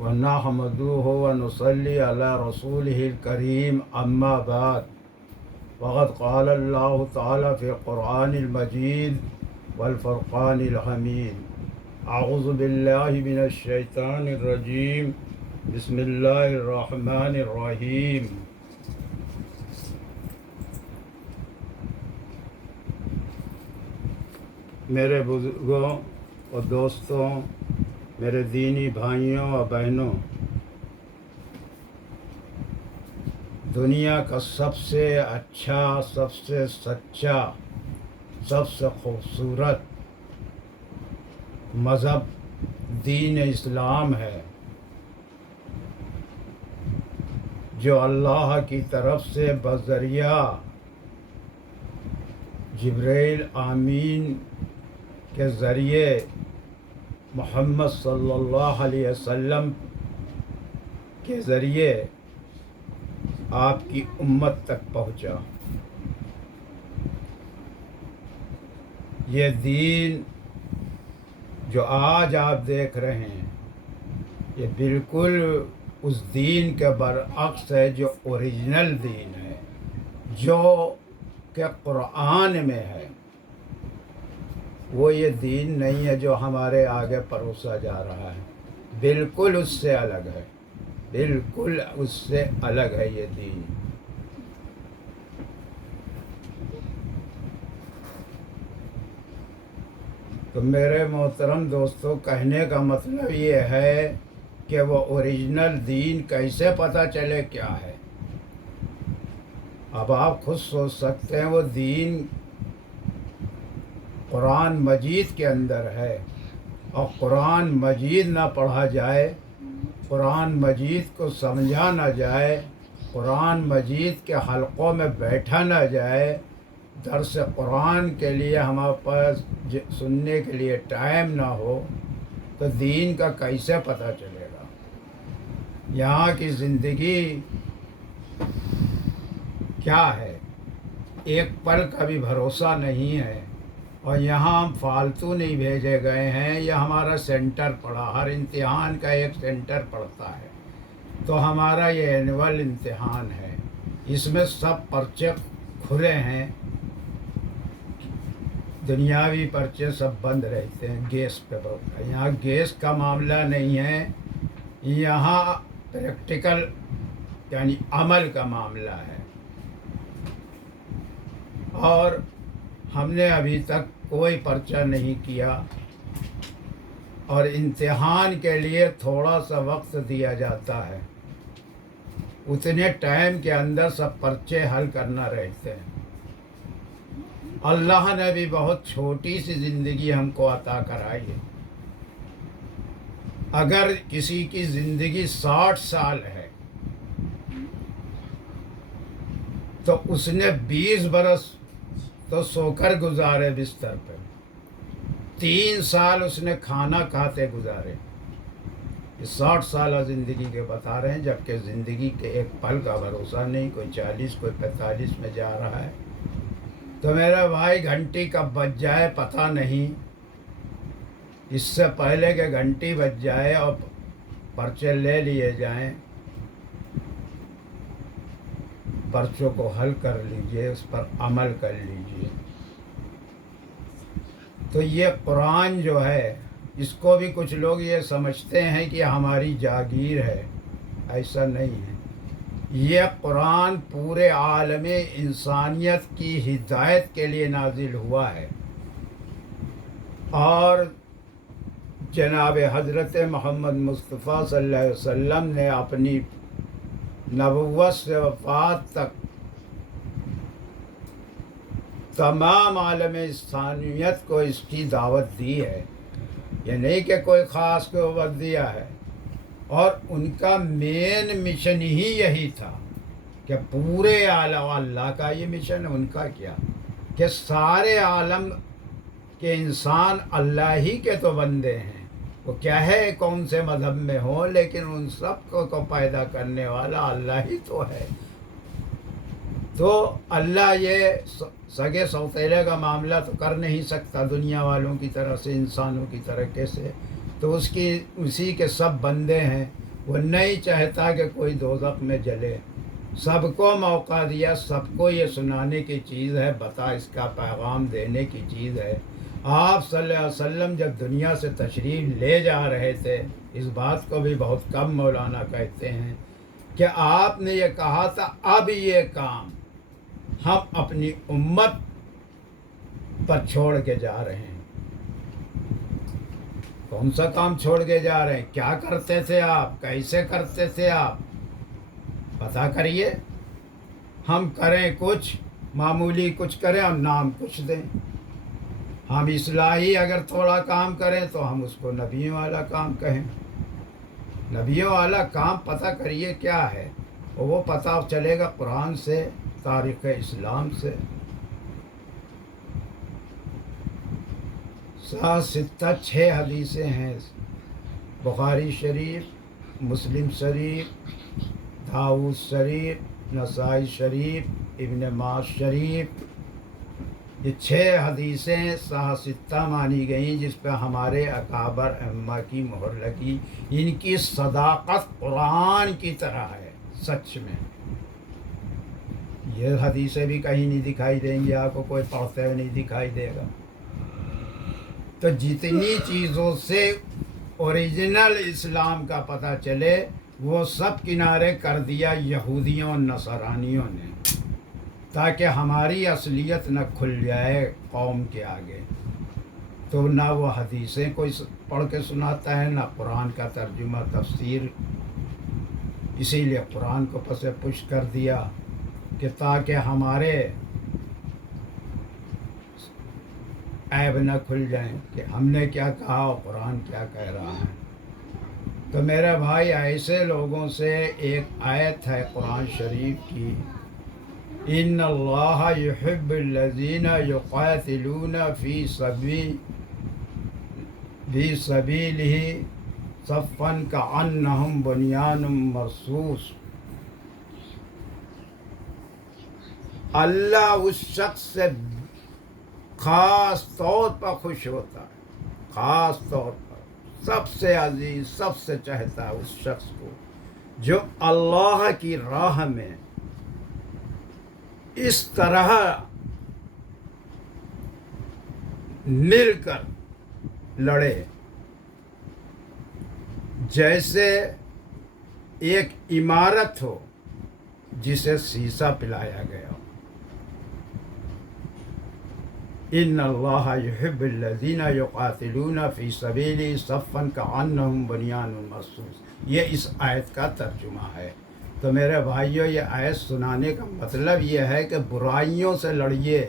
ونحمده ونصلي على رسوله الكريم أما بعد وقد قال الله تعالى في القرآن المجيد والفرقان الحميد أعوذ بالله من الشيطان الرجيم بسم الله الرحمن الرحيم میرے بزرگوں اور دوستوں، میرے دینی بھائیوں اور بہنوں، دنیا کا سب سے اچھا، سب سے سچا، سب سے خوبصورت مذہب دین اسلام ہے، جو اللہ کی طرف سے بذریعہ جبرائیل امین کے ذریعے محمد صلی اللہ علیہ وسلم کے ذریعے آپ کی امت تک پہنچا۔ یہ دین جو آج آپ دیکھ رہے ہیں، یہ بالکل اس دین کے برعکس ہے جو اوریجنل دین ہے، جو کہ قرآن میں ہے۔ وہ یہ دین نہیں ہے جو ہمارے آگے پروسا جا رہا ہے، بالکل اس سے الگ ہے، بالکل اس سے الگ ہے یہ دین۔ تو میرے محترم دوستوں، کہنے کا مطلب یہ ہے کہ وہ اوریجنل دین کیسے پتہ چلے کیا ہے۔ اب آپ خود سوچ سکتے ہیں، وہ دین قرآن مجید کے اندر ہے، اور قرآن مجید نہ پڑھا جائے، قرآن مجید کو سمجھا نہ جائے، قرآن مجید کے حلقوں میں بیٹھا نہ جائے، درس قرآن کے لیے ہمارے پاس سننے کے لیے ٹائم نہ ہو، تو دین کا کیسے پتہ چلے گا؟ یہاں کی زندگی کیا ہے؟ ایک پل کا بھی بھروسہ نہیں ہے، اور یہاں ہم فالتو نہیں بھیجے گئے ہیں۔ یہ ہمارا سینٹر پڑا، ہر امتحان کا ایک سینٹر پڑتا ہے، تو ہمارا یہ اینول امتحان ہے، اس میں سب پرچے کھلے ہیں، دنیاوی پرچے سب بند رہتے ہیں، گیس پہ ہوتا ہے۔ یہاں گیس کا معاملہ نہیں ہے، یہاں پریکٹیکل یعنی عمل کا معاملہ ہے۔ اور ہم نے ابھی تک کوئی پرچہ نہیں کیا، اور امتحان کے لیے تھوڑا سا وقت دیا جاتا ہے، اتنے ٹائم کے اندر سب پرچے حل کرنا رہتے ہیں۔ اللہ نے بھی بہت چھوٹی سی زندگی ہم کو عطا کرائی ہے۔ اگر کسی کی زندگی 60 سال ہے تو اس نے 20 برس تو سو کر گزارے بستر پہ، 3 سال اس نے کھانا کھاتے گزارے۔ یہ 60 سالہ زندگی کے بتا رہے ہیں، جبکہ زندگی کے ایک پل کا بھروسہ نہیں، کوئی 40 کوئی 45 میں جا رہا ہے۔ تو میرا بھائی، گھنٹی کب بج جائے پتہ نہیں، اس سے پہلے کہ گھنٹی بج جائے اور پرچے لے لیے جائیں، پرچوں کو حل کر لیجئے، اس پر عمل کر لیجئے۔ تو یہ قرآن جو ہے، اس کو بھی کچھ لوگ یہ سمجھتے ہیں کہ ہماری جاگیر ہے، ایسا نہیں ہے۔ یہ قرآن پورے عالم انسانیت کی ہدایت کے لیے نازل ہوا ہے، اور جناب حضرت محمد مصطفیٰ صلی اللہ علیہ وسلم نے اپنی نبوت سے وفات تک تمام عالم انسانیت کو اس کی دعوت دی ہے۔ یہ نہیں کہ کوئی خاص کو وقت دیا ہے، اور ان کا مین مشن ہی یہی تھا کہ پورے عالم، اللہ کا یہ مشن ہے، ان کا کیا کہ سارے عالم کے انسان اللہ ہی کے تو بندے ہیں، وہ کیا ہے کون سے مذہب میں ہوں، لیکن ان سب کو پیدا کرنے والا اللہ ہی تو ہے۔ تو اللہ یہ سگے سوتیلے کا معاملہ تو کر نہیں سکتا دنیا والوں کی طرح سے، انسانوں کی طرح کیسے، تو اسی کے سب بندے ہیں، وہ نہیں چاہتا کہ کوئی دوزخ میں جلے. سب کو موقع دیا, سب کو یہ سنانے کی چیز ہے, بتا اس کا پیغام دینے کی چیز ہے. آپ صلی اللہ علیہ وسلم جب دنیا سے تشریف لے جا رہے تھے, اس بات کو بھی بہت کم مولانا کہتے ہیں کہ آپ نے یہ کہا تھا اب یہ کام ہم اپنی امت پر چھوڑ کے جا رہے ہیں. کون سا کام چھوڑ کے جا رہے ہیں؟ کیا کرتے تھے آپ؟ کیسے کرتے تھے آپ؟ پتہ کریے. ہم کریں کچھ معمولی کچھ کریں اور نام کچھ دیں. ہم اصلاحی اگر تھوڑا کام کریں تو ہم اس کو نبیوں والا کام کہیں. نبیوں والا کام پتہ کریے کیا ہے. وہ پتہ چلے گا قرآن سے, تاریخ اسلام سے. 6 حدیثیں ہیں, بخاری شریف, مسلم شریف, داؤد شریف, نسائی شریف, ابن ماجہ شریف. یہ 6 حدیثیں 6 مانی گئیں جس پہ ہمارے اکابر ائمہ کی مہر لگی. ان کی صداقت قرآن کی طرح ہے سچ میں. یہ حدیثیں بھی کہیں نہیں دکھائی دیں گی آپ کو, کوئی پڑھتے ہوئے نہیں دکھائی دے گا. تو جتنی چیزوں سے اوریجنل اسلام کا پتہ چلے وہ سب کنارے کر دیا یہودیوں اور نصرانیوں نے, تاکہ ہماری اصلیت نہ کھل جائے قوم کے آگے. تو نہ وہ حدیثیں کوئی پڑھ کے سناتا ہے, نہ قرآن کا ترجمہ تفسیر. اسی لیے قرآن کو پس پش کر دیا کہ تاکہ ہمارے عیب نہ کھل جائیں کہ ہم نے کیا کہا اور قرآن کیا کہہ رہا ہے. تو میرے بھائی, ایسے لوگوں سے ایک آیت ہے قرآن شریف کی, ان اللہ یحب الذین یقاتلون فی سبیلہ صفا کأنہم بنیان مرصوص. اللہ اس شخص سے خاص طور پر خوش ہوتا ہے, خاص طور پر سب سے عزیز, سب سے چاہتا ہے اس شخص کو جو اللہ کی راہ میں اس طرح مل کر لڑے جیسے ایک عمارت ہو جسے شیشہ پلایا گیا ہو. ان اللہ یحب الذین یقاتلون فی سبیلہ صفا کأنہم بنیان مرصوص. یہ اس آیت کا ترجمہ ہے. تو میرے بھائیوں, یہ آیت سنانے کا مطلب یہ ہے کہ برائیوں سے لڑیے,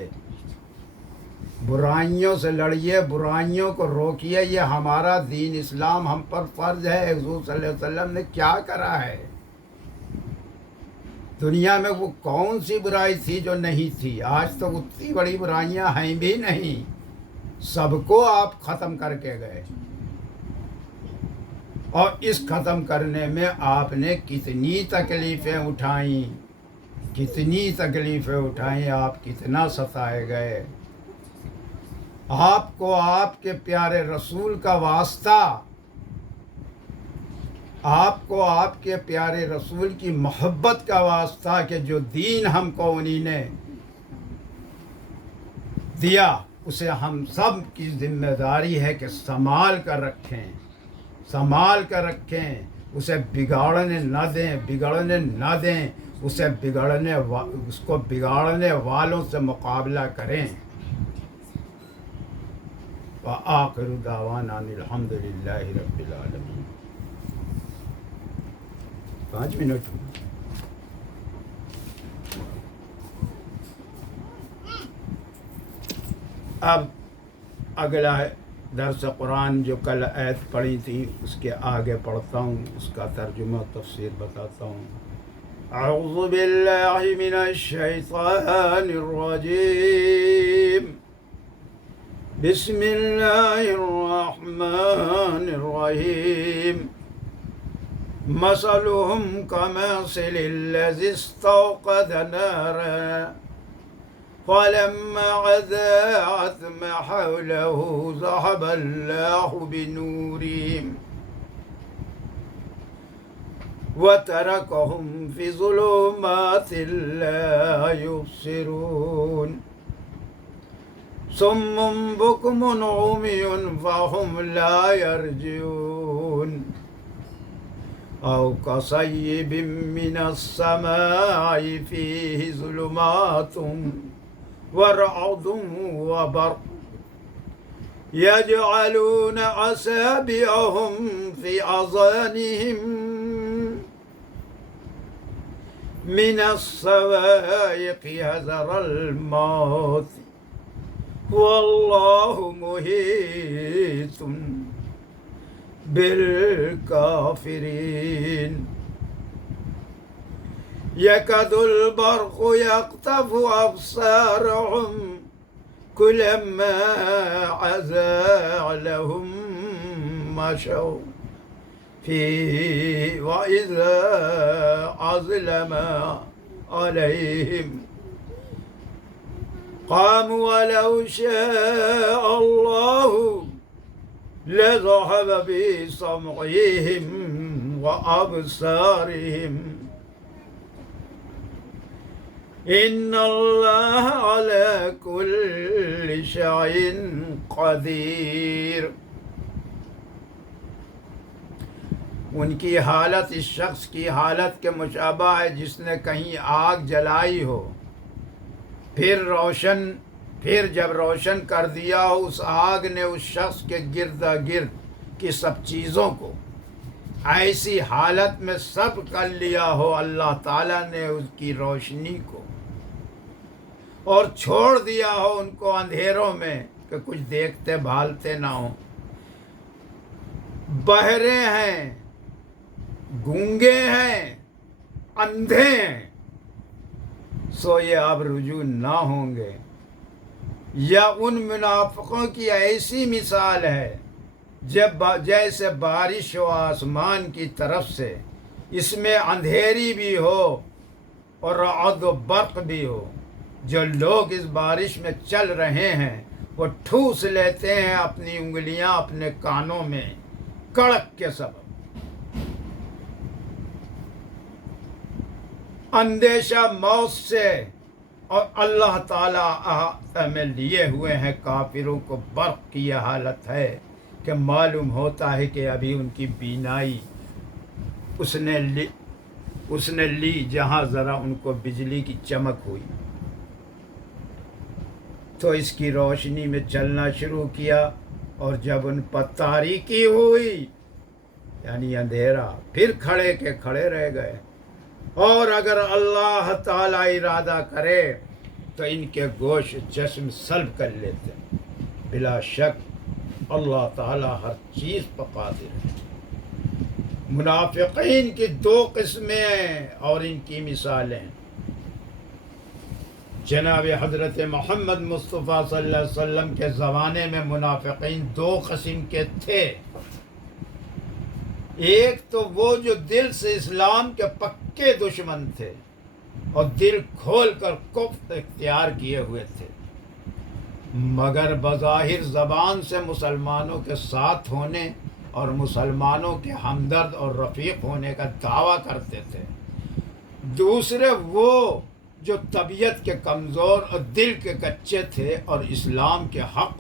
برائیوں سے لڑیے, برائیوں کو روکیے. یہ ہمارا دین اسلام ہم پر فرض ہے. حضور صلی اللہ علیہ وسلم نے کیا کرا ہے؟ دنیا میں وہ کون سی برائی تھی جو نہیں تھی؟ آج تو اتنی بڑی برائیاں ہیں بھی نہیں, سب کو آپ ختم کر کے گئے. اور اس ختم کرنے میں آپ نے کتنی تکلیفیں اٹھائیں, کتنی تکلیفیں اٹھائیں, آپ کتنا ستائے گئے. آپ کو آپ کے پیارے رسول کا واسطہ, آپ کو آپ کے پیارے رسول کی محبت کا واسطہ کہ جو دین ہم کو انہی نے دیا, اسے ہم سب کی ذمہ داری ہے کہ سنبھال کر رکھیں, سنبھال کر رکھیں. اسے بگاڑنے نہ دیں, بگڑنے نہ دیں. اسے اس کو بگاڑنے والوں سے مقابلہ کریں. وآخر دعوانا ان الحمد للہ رب العالمین. 5 منٹ. اب اگلا درس قرآن جو کل آیت پڑھی تھی اس کے آگے پڑھتا ہوں, اس کا ترجمہ تفسیر بتاتا ہوں. اعوذ باللہ من الشیطان الرجیم, بسم اللہ الرحمن الرحیم. مثلهم كمثل الذي استوقد نارا فلما أضاءت ما حوله ذهب الله بنورهم وتركهم في ظلمات لا يبصرون صم بكم عمي فهم لا يرجعون أو كصيب من السماء فيه ظلمات ورعد وبرق يجعلون أصابعهم في آذانهم من الصواعق حذر الموت والله محيط بالكافرين يكاد البرق يقطف أبصارهم كلما أزاغ لهم مشوا فيه وإذا أظلم عليهم قاموا ولو شاء الله لذهب بسمعهم وأبصارهم إن الله على كل شيء قدیر. ان کی حالت اس شخص کی حالت کے مشابہ ہے جس نے کہیں آگ جلائی ہو، پھر جب روشن کر دیا ہو اس آگ نے اس شخص کے گردا گرد کی سب چیزوں کو ایسی حالت میں سب کر لیا ہو، اللہ تعالیٰ نے اس کی روشنی کو اور چھوڑ دیا ہو ان کو اندھیروں میں کہ کچھ دیکھتے بھالتے نہ ہوں. بہرے ہیں، گونگے ہیں، اندھے ہیں، سو یہ اب رجوع نہ ہوں گے. یا ان منافقوں کی ایسی مثال ہے جیسے بارش ہو آسمان کی طرف سے، اس میں اندھیری بھی ہو اور رعد و برق بھی ہو. جو لوگ اس بارش میں چل رہے ہیں وہ ٹھوس لیتے ہیں اپنی انگلیاں اپنے کانوں میں کڑک کے سبب. اندیشہ موت سے اور اللہ تعالیٰ احاطہ میں لیے ہوئے ہیں. کافروں کو برق کی یہ حالت ہے کہ معلوم ہوتا ہے کہ ابھی ان کی بینائی اس نے لی جہاں ذرا ان کو بجلی کی چمک ہوئی تو اس کی روشنی میں چلنا شروع کیا، اور جب ان پر تاریکی ہوئی یعنی اندھیرا، پھر کھڑے کے کھڑے رہ گئے. اور اگر اللہ تعالیٰ ارادہ کرے تو ان کے گوش چشم سلب کر لیتے. بلا شک اللہ تعالیٰ ہر چیز پر قادر ہے. منافقین کی دو قسمیں ہیں اور ان کی مثالیں. جناب حضرت محمد مصطفیٰ صلی اللہ علیہ وسلم کے زمانے میں منافقین دو قسم کے تھے. ایک تو وہ جو دل سے اسلام کے پکے دشمن تھے اور دل کھول کر کفر اختیار کیے ہوئے تھے، مگر بظاہر زبان سے مسلمانوں کے ساتھ ہونے اور مسلمانوں کے ہمدرد اور رفیق ہونے کا دعویٰ کرتے تھے. دوسرے وہ جو طبیعت کے کمزور اور دل کے کچے تھے اور اسلام کے حق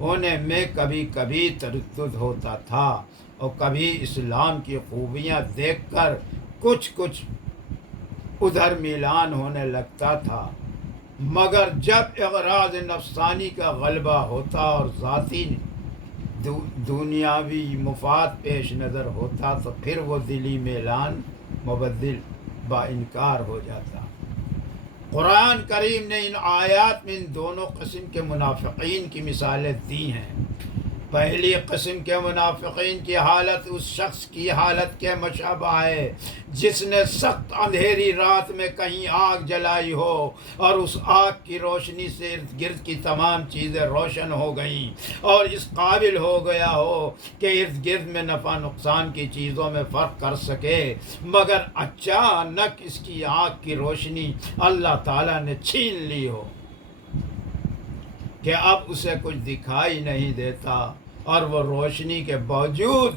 ہونے میں کبھی کبھی تردد ہوتا تھا اور کبھی اسلام کی خوبیاں دیکھ کر کچھ ادھر میلان ہونے لگتا تھا. مگر جب اغراض نفسانی کا غلبہ ہوتا اور ذاتی دنیاوی مفاد پیش نظر ہوتا تو پھر وہ دلی میلان مبدل با انکار ہو جاتا. قرآن کریم نے ان آیات میں ان دونوں قسم کے منافقین کی مثالیں دی ہیں. پہلی قسم کے منافقین کی حالت اس شخص کی حالت کے مشابہ ہے جس نے سخت اندھیری رات میں کہیں آگ جلائی ہو اور اس آگ کی روشنی سے ارد گرد کی تمام چیزیں روشن ہو گئیں اور اس قابل ہو گیا ہو کہ ارد گرد میں نفع نقصان کی چیزوں میں فرق کر سکے، مگر اچانک اس کی آگ کی روشنی اللہ تعالیٰ نے چھین لی ہو کہ اب اسے کچھ دکھائی نہیں دیتا اور وہ روشنی کے باوجود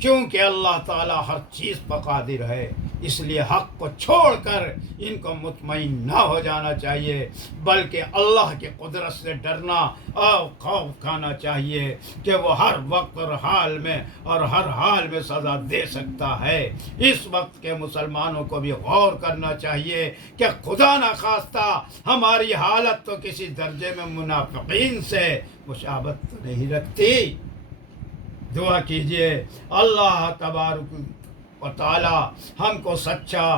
کیونکہ اللہ تعالیٰ ہر چیز پر قادر ہے، اس لیے حق کو چھوڑ کر ان کو مطمئن نہ ہو جانا چاہیے، بلکہ اللہ کی قدرت سے ڈرنا اور خوف کھانا چاہیے کہ وہ ہر وقت اور ہر حال میں سزا دے سکتا ہے۔ اس وقت کے مسلمانوں کو بھی غور کرنا چاہیے کہ خدا نخواستہ ہماری حالت تو کسی درجے میں منافقین سے مشابہت تو نہیں رکھتی۔ دعا کیجئے اللہ تبارک و تعالی ہم کو سچا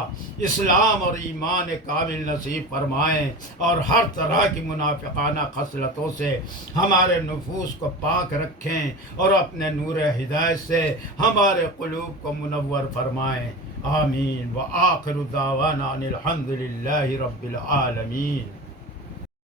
اسلام اور ایمان کامل نصیب فرمائیں، اور ہر طرح کی منافقانہ خصلتوں سے ہمارے نفوس کو پاک رکھیں، اور اپنے نور ہدایت سے ہمارے قلوب کو منور فرمائیں۔ آمین۔ وآخر دعوانا ان الحمد للہ رب العالمین۔